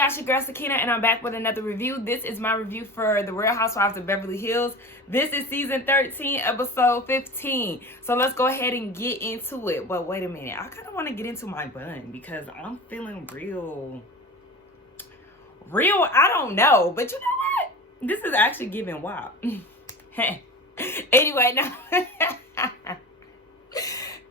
y'all, it's your girl Sakina, and I'm back with another review. This is my review for the Real Housewives of Beverly Hills. This is season 13, episode 15. So let's go ahead and get into it. But wait a minute, I kind of want to get into my bun because I'm feeling real, I don't know. But you know what? This is actually giving WAP. Anyway, now.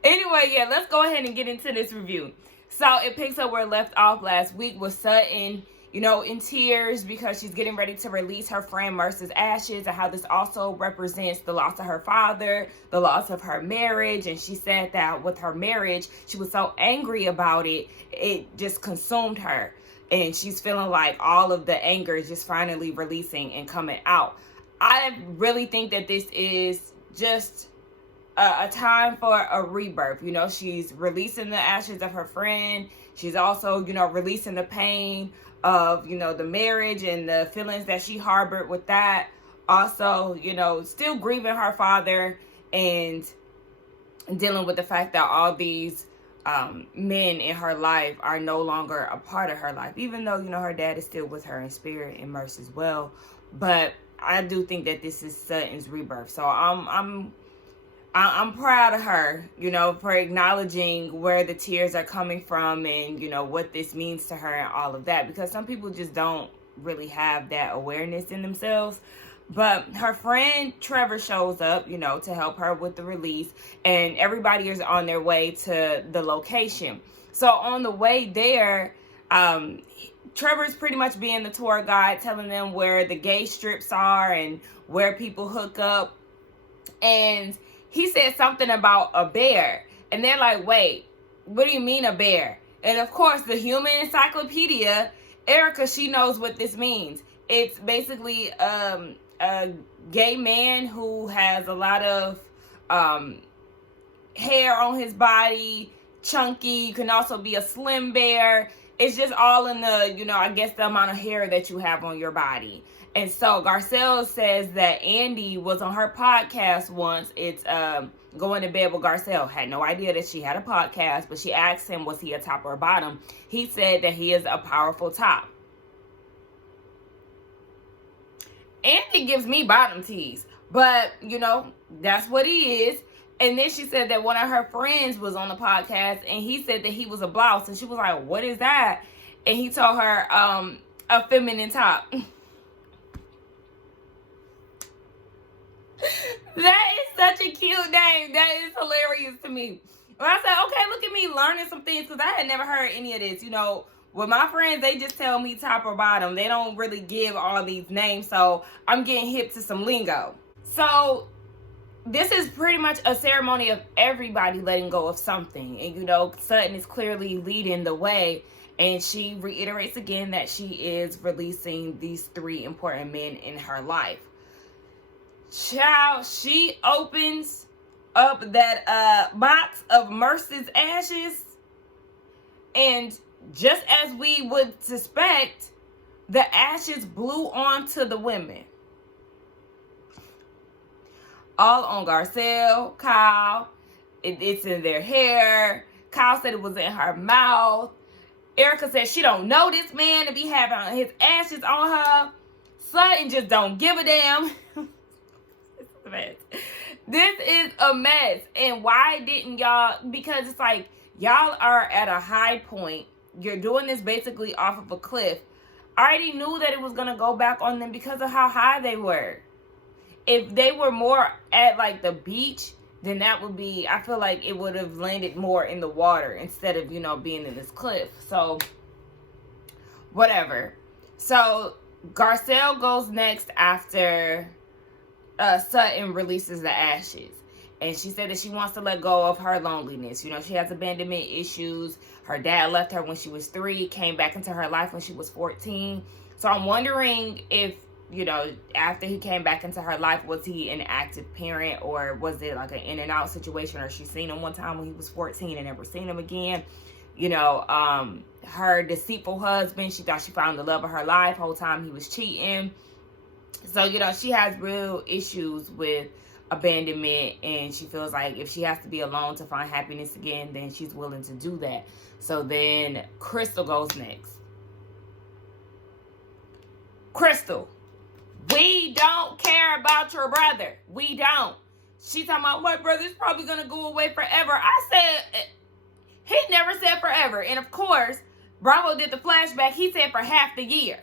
Anyway, yeah, let's go ahead and get into this review. So it picks up where it left off last week with Sutton, in tears because she's getting ready to release her friend Mercer's ashes, and how this also represents the loss of her father, the loss of her marriage. And she said that with her marriage, she was so angry about it, it just consumed her. And she's feeling like all of the anger is just finally releasing and coming out. I really think that this is just a time for a rebirth. She's releasing the ashes of her friend. She's also, releasing the pain of, the marriage and the feelings that she harbored with that. Also, still grieving her father and dealing with the fact that all these men in her life are no longer a part of her life, even though, her dad is still with her in spirit and Merce as well. But I do think that this is Sutton's rebirth. So I'm proud of her, for acknowledging where the tears are coming from and, what this means to her and all of that. Because some people just don't really have that awareness in themselves. But her friend Trevor shows up, to help her with the release. And everybody is on their way to the location. So on the way there, Trevor's pretty much being the tour guide, telling them where the gay strips are and where people hook up. And he said something about a bear. And they're like, wait, what do you mean a bear? And of course, the human encyclopedia, Erica, she knows what this means. It's basically a gay man who has a lot of hair on his body, chunky. You can also be a slim bear. It's just all in the, I guess the amount of hair that you have on your body. And so Garcelle says that Andy was on her podcast once. It's Going to Bed with Garcelle. Had no idea that she had a podcast, but she asked him, was he a top or a bottom? He said that he is a powerful top. Andy gives me bottom tease, but, that's what he is. And then she said that one of her friends was on the podcast, and he said that he was a blouse. And she was like, what is that? And he told her a feminine top. That is such a cute name. That is hilarious to me. And I said, okay, look at me learning some things, because I had never heard any of this. With my friends, they just tell me top or bottom. They don't really give all these names, so I'm getting hip to some lingo. So this is pretty much a ceremony of everybody letting go of something. And, Sutton is clearly leading the way. And she reiterates again that she is releasing these 3 important men in her life. Child, she opens up that box of Mercer's ashes, and just as we would suspect, the ashes blew onto the women. All on Garcelle, Kyle. It's in their hair. Kyle said it was in her mouth. Erica said she don't know this man to be having his ashes on her. Sutton just don't give a damn. This is a mess. And why didn't y'all? Because it's like y'all are at a high point. You're doing this basically off of a cliff. I already knew that it was going to go back on them because of how high they were. If they were more at like the beach, then that would be, I feel like it would have landed more in the water instead of, being in this cliff. So whatever. So Garcelle goes next after Sutton releases the ashes. And she said that she wants to let go of her loneliness. She has abandonment issues. Her dad left her when she was 3, came back into her life when she was 14. So I'm wondering if, after he came back into her life, was he an active parent, or was it like an in and out situation, or she seen him one time when he was 14 and never seen him again? Her deceitful husband, she thought she found the love of her life. Whole time he was cheating. So, she has real issues with abandonment, and she feels like if she has to be alone to find happiness again, then she's willing to do that. So then Crystal goes next. Crystal, we don't care about your brother. We don't. She talking about my brother's probably going to go away forever. I said, he never said forever. And of course, Bravo did the flashback. He said for half the year.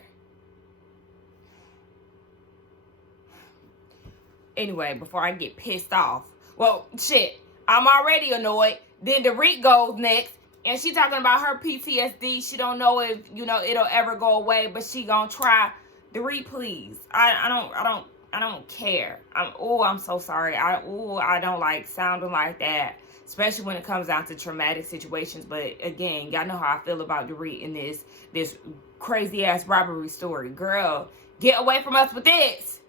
Anyway, before I get pissed off. Well, shit. I'm already annoyed. Then Dorit goes next. And she talking about her PTSD. She don't know if, it'll ever go away. But she gonna try. Dorit, please. I don't care. I'm so sorry. I don't like sounding like that. Especially when it comes down to traumatic situations. But again, y'all know how I feel about Dorit in this crazy ass robbery story. Girl, get away from us with this.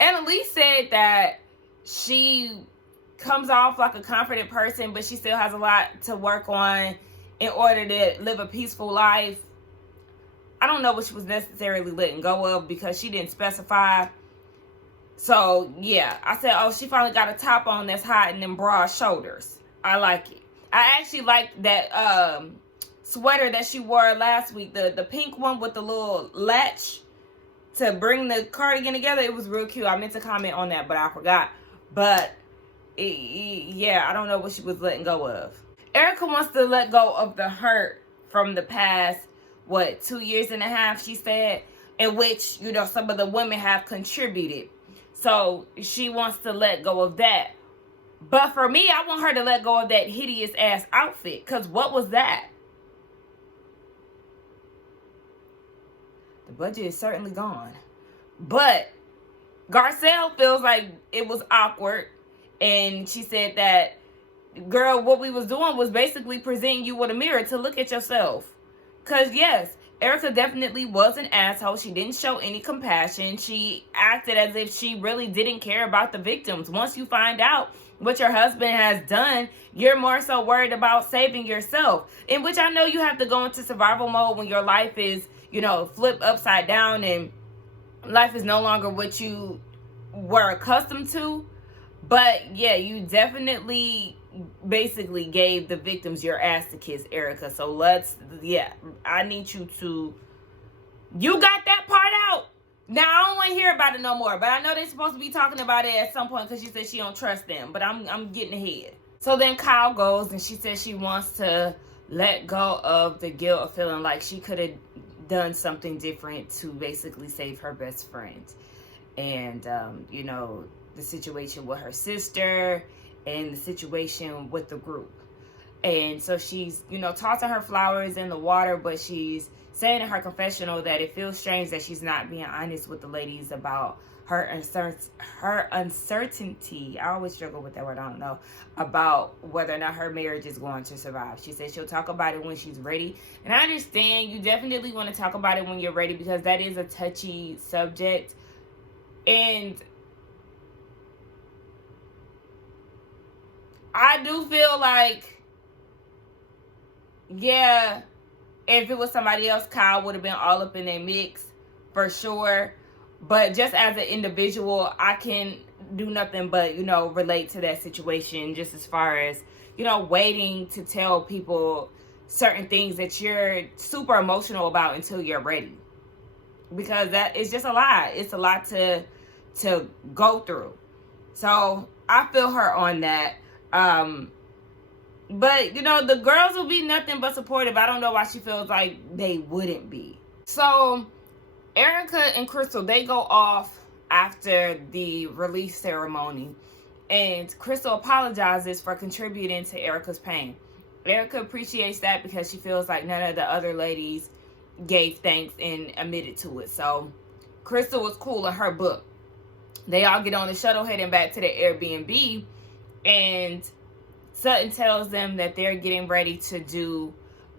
Annalise said that she comes off like a confident person, but she still has a lot to work on in order to live a peaceful life. I don't know what she was necessarily letting go of because she didn't specify. So, yeah. I said, oh, she finally got a top on that's hiding them broad shoulders. I like it. I actually like that sweater that she wore last week. The pink one with the little latch to bring the cardigan together. It was real cute. I meant to comment on that, but I forgot. But, yeah, I don't know what she was letting go of. Erica wants to let go of the hurt from the past, 2.5 years, she said, in which, some of the women have contributed. So she wants to let go of that. But for me, I want her to let go of that hideous ass outfit. Because what was that? The budget is certainly gone. But Garcelle feels like it was awkward. And she said that, girl, what we was doing was basically presenting you with a mirror to look at yourself. Because, yes, Erica definitely was an asshole. She didn't show any compassion. She acted as if she really didn't care about the victims. Once you find out what your husband has done, you're more so worried about saving yourself. In which I know you have to go into survival mode when your life is, flipped upside down and life is no longer what you were accustomed to. But, yeah, you definitely basically gave the victims your ass to kiss, Erica. So I need you to, you got that part out. Now, I don't want to hear about it no more, but I know they're supposed to be talking about it at some point because she said she don't trust them, but I'm getting ahead. So then Kyle goes and she says she wants to let go of the guilt of feeling like she could have done something different to basically save her best friend. And, the situation with her sister and the situation with the group. And so she's, tossing her flowers in the water, but she's saying in her confessional that it feels strange that she's not being honest with the ladies about her uncertainty. I always struggle with that word, I don't know, about whether or not her marriage is going to survive. She said she'll talk about it when she's ready. And I understand you definitely want to talk about it when you're ready because that is a touchy subject. And I do feel like, yeah, if it was somebody else, Kyle would have been all up in their mix for sure. But just as an individual, I can do nothing but, relate to that situation just as far as, waiting to tell people certain things that you're super emotional about until you're ready. Because that is just a lot. It's a lot to go through. So I feel her on that. But, the girls will be nothing but supportive. I don't know why she feels like they wouldn't be. So, Erica and Crystal, they go off after the release ceremony. And Crystal apologizes for contributing to Erica's pain. Erica appreciates that because she feels like none of the other ladies gave thanks and admitted to it. So, Crystal was cool in her book. They all get on the shuttle heading back to the Airbnb. And Sutton tells them that they're getting ready to do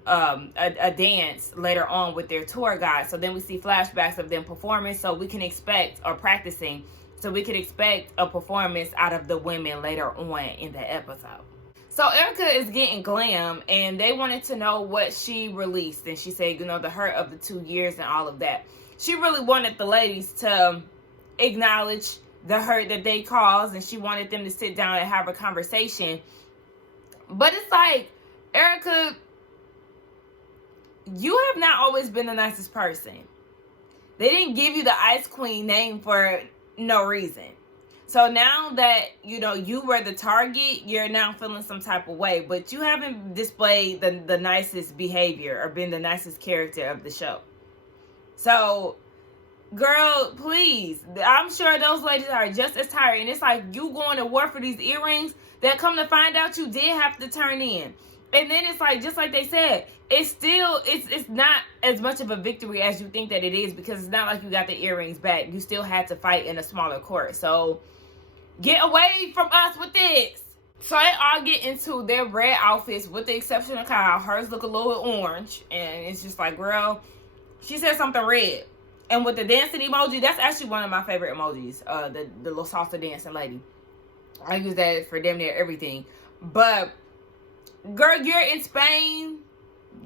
a dance later on with their tour guide. So then we see flashbacks of them performing. So we can expect, or practicing. So we can expect a performance out of the women later on in the episode. So Erica is getting glam. And they wanted to know what she released. And she said, the hurt of the 2 years and all of that. She really wanted the ladies to acknowledge the hurt that they caused, and she wanted them to sit down and have a conversation. But it's like, Erica, you have not always been the nicest person. They didn't give you the Ice Queen name for no reason. So now that, you know, you were the target, you're now feeling some type of way. But you haven't displayed the nicest behavior or been the nicest character of the show. So, girl, please. I'm sure those ladies are just as tired. And it's like you going to war for these earrings that come to find out you did have to turn in. And then it's like, just like they said, it's still, it's not as much of a victory as you think that it is, because it's not like you got the earrings back. You still had to fight in a smaller court. So get away from us with this. So they all get into their red outfits, with the exception of Kyle. Hers look a little bit orange. And it's just like, girl, she said something red. And with the dancing emoji, that's actually one of my favorite emojis. The little salsa dancing lady. I use that for damn near everything. But girl, you're in Spain.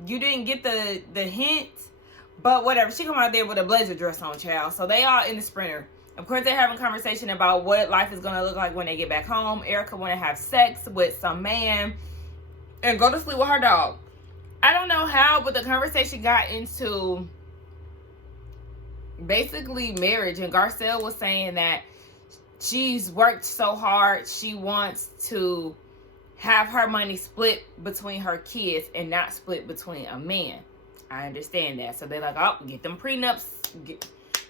You didn't get the hint. But whatever. She come out there with a blazer dress on, child. So they all in the Sprinter. Of course, they're having a conversation about what life is going to look like when they get back home. Erica want to have sex with some man and go to sleep with her dog. I don't know how, but the conversation got into basically marriage. And Garcelle was saying that she's worked so hard. She wants to have her money split between her kids and not split between a man. I understand that. So they're like, oh, get them prenups.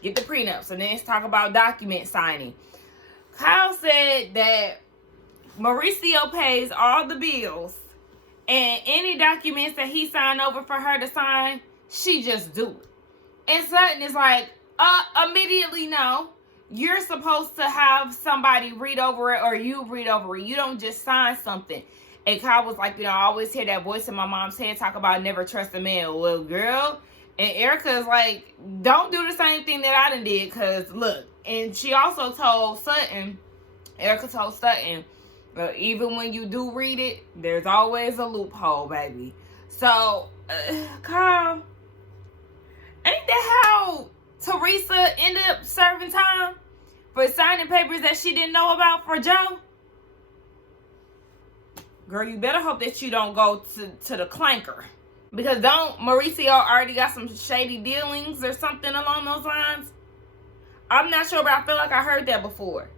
Get the prenups. And then let's talk about document signing. Kyle said that Mauricio pays all the bills. And any documents that he signed over for her to sign, she just do it. And Sutton is like, immediately no. You're supposed to have somebody read over it, or you read over it. You don't just sign something. And Kyle was like, you know, I always hear that voice in my mom's head talk about never trust a man. Well, girl. And Erica's like, don't do the same thing that I done did, because look. And she also told Sutton, Erica told Sutton, well, even when you do read it, there's always a loophole, baby. So, Kyle, ain't that how Teresa ended up serving time for signing papers that she didn't know about for Joe? Girl, you better hope that you don't go to the clanker. Because don't Mauricio already got some shady dealings or something along those lines? I'm not sure, but I feel like I heard that before.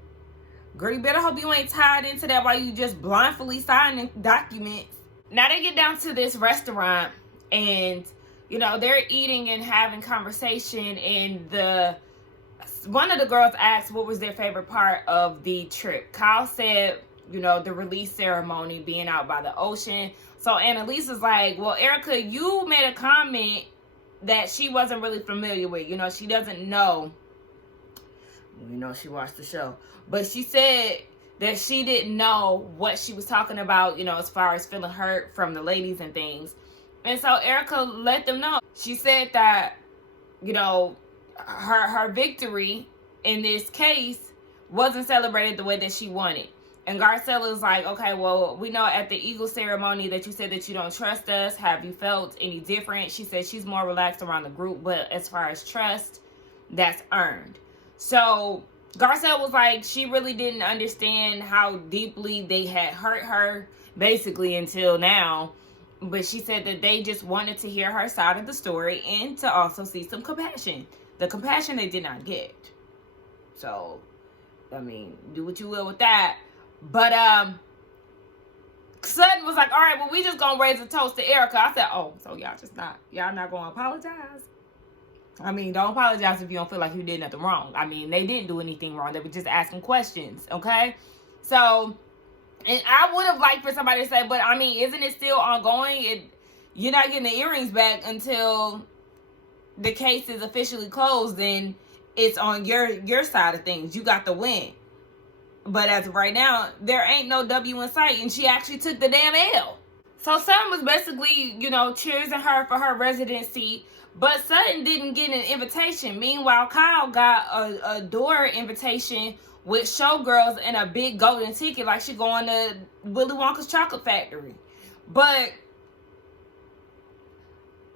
Girl, you better hope you ain't tied into that while you just blindly signing documents. Now they get down to this restaurant and, you know, they're eating and having conversation, and one of the girls asked what was their favorite part of the trip. Kyle said, you know, the release ceremony, being out by the ocean. So Annalise is like, well, Erica, you made a comment that she wasn't really familiar with. You know, she doesn't know. You know, she watched the show. But she said that she didn't know what she was talking about, you know, as far as feeling hurt from the ladies and things. And so Erica let them know. She said that, you know, her victory in this case wasn't celebrated the way that she wanted. And Garcelle is like, okay, well, we know at the Eagle ceremony that you said that you don't trust us. Have you felt any different? She said she's more relaxed around the group, but as far as trust, that's earned. So Garcelle was like, she really didn't understand how deeply they had hurt her, basically, until now. But she said that they just wanted to hear her side of the story and to also see some compassion. The compassion they did not get. So, I mean, do what you will with that. But Sutton was like, all right, well, we just gonna raise a toast to Erica. I said, oh, so y'all not gonna apologize? I mean, don't apologize if you don't feel like you did nothing wrong. I mean, they didn't do anything wrong. They were just asking questions, okay? So, and I would have liked for somebody to say, but I mean, isn't it still ongoing? You're not getting the earrings back until the case is officially closed. Then it's on your side of things. You got the win. But as of right now, there ain't no W in sight, and she actually took the damn L. So Sutton was basically, you know, cheering her for her residency, but Sutton didn't get an invitation. Meanwhile, Kyle got a door invitation with showgirls and a big golden ticket, like she going to Willy Wonka's chocolate factory. But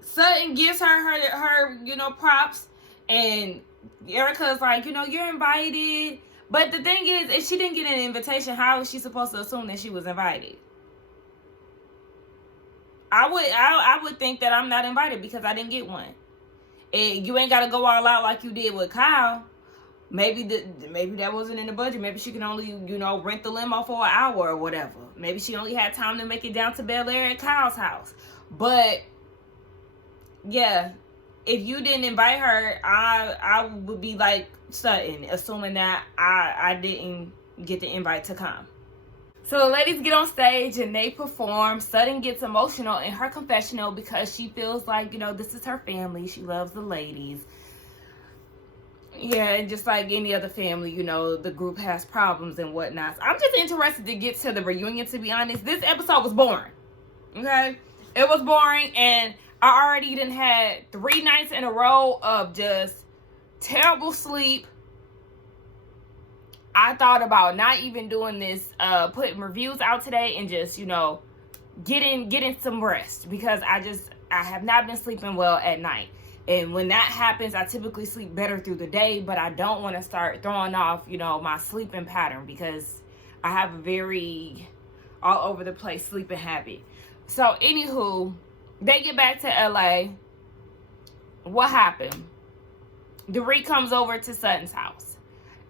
Sutton gives her you know, props, and Erica's like, you know, you're invited. But the thing is, if she didn't get an invitation, how is she supposed to assume that she was invited? I would think that I'm not invited because I didn't get one. You ain't got to go all out like you did with Kyle. Maybe that wasn't in the budget. Maybe she can only, rent the limo for an hour or whatever. Maybe she only had time to make it down to Bel Air at Kyle's house. But yeah, if you didn't invite her, I would be like Sutton, assuming that I didn't get the invite to come. So the ladies get on stage and they perform. Sutton gets emotional in her confessional because she feels like, this is her family. She loves the ladies. Yeah, and just like any other family, the group has problems and whatnot. So I'm just interested to get to the reunion, to be honest. This episode was boring. Okay? It was boring, and I already done had 3 nights in a row of just terrible sleep. I thought about not even doing this, putting reviews out today and just, getting some rest, because I have not been sleeping well at night. And when that happens, I typically sleep better through the day, but I don't want to start throwing off, my sleeping pattern, because I have a very all over the place sleeping habit. So anywho, they get back to LA. What happened? Dorit comes over to Sutton's house.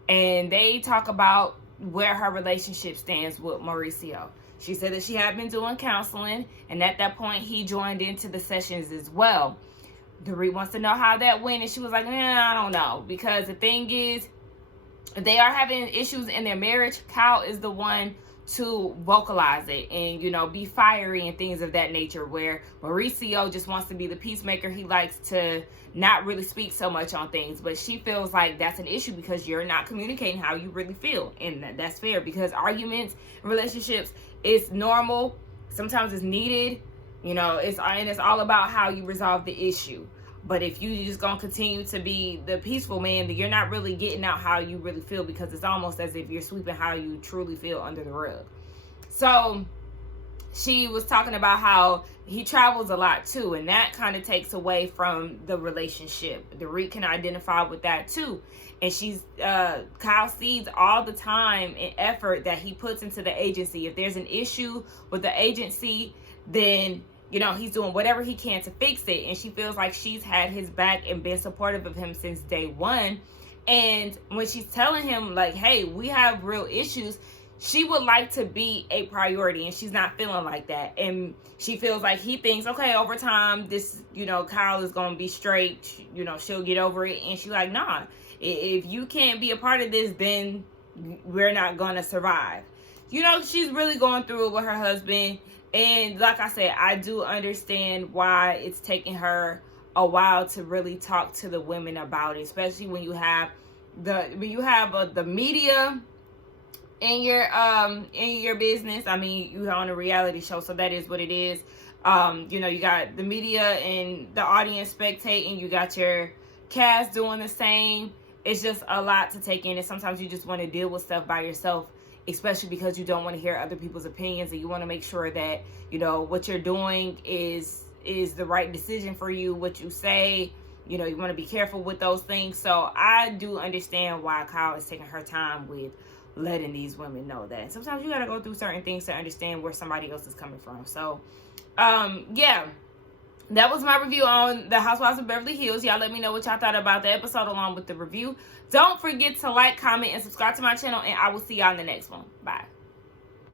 And they talk about where her relationship stands with Mauricio. She said that she had been doing counseling, and at that point, he joined into the sessions as well. Dorit wants to know how that went, and she was like, I don't know. Because the thing is, they are having issues in their marriage. Kyle is the one to vocalize it and, be fiery and things of that nature, where Mauricio just wants to be the peacemaker. He likes to not really speak so much on things, but she feels like that's an issue because you're not communicating how you really feel. And that's fair, because arguments in relationships is normal. Sometimes it's needed, it's all about how you resolve the issue. But if you just gonna continue to be the peaceful man, then you're not really getting out how you really feel, because it's almost as if you're sweeping how you truly feel under the rug. So she was talking about how he travels a lot too, and that kind of takes away from the relationship. Dorit can identify with that too. And Kyle sees all the time and effort that he puts into the agency. If there's an issue with the agency, then he's doing whatever he can to fix it. And she feels like she's had his back and been supportive of him since day one. And when she's telling him, like, hey, we have real issues, she would like to be a priority, and she's not feeling like that. And she feels like he thinks, okay, over time, this, Kyle is going to be straight, she'll get over it. And she's like, nah, if you can't be a part of this, then we're not going to survive. She's really going through it with her husband. And like I said, I do understand why it's taking her a while to really talk to the women about it, especially when you have the media in your business. I mean, you're on a reality show, so that is what it is. You got the media and the audience spectating. You got your cast doing the same. It's just a lot to take in, and sometimes you just want to deal with stuff by yourself, especially because you don't want to hear other people's opinions, and you want to make sure that, what you're doing is the right decision for you. What you say, you want to be careful with those things. So I do understand why Kyle is taking her time with letting these women know that. Sometimes you got to go through certain things to understand where somebody else is coming from. So, yeah. That was my review on the Housewives of Beverly Hills. Y'all let me know what y'all thought about the episode along with the review. Don't forget to like, comment, and subscribe to my channel, and I will see y'all in the next one. Bye.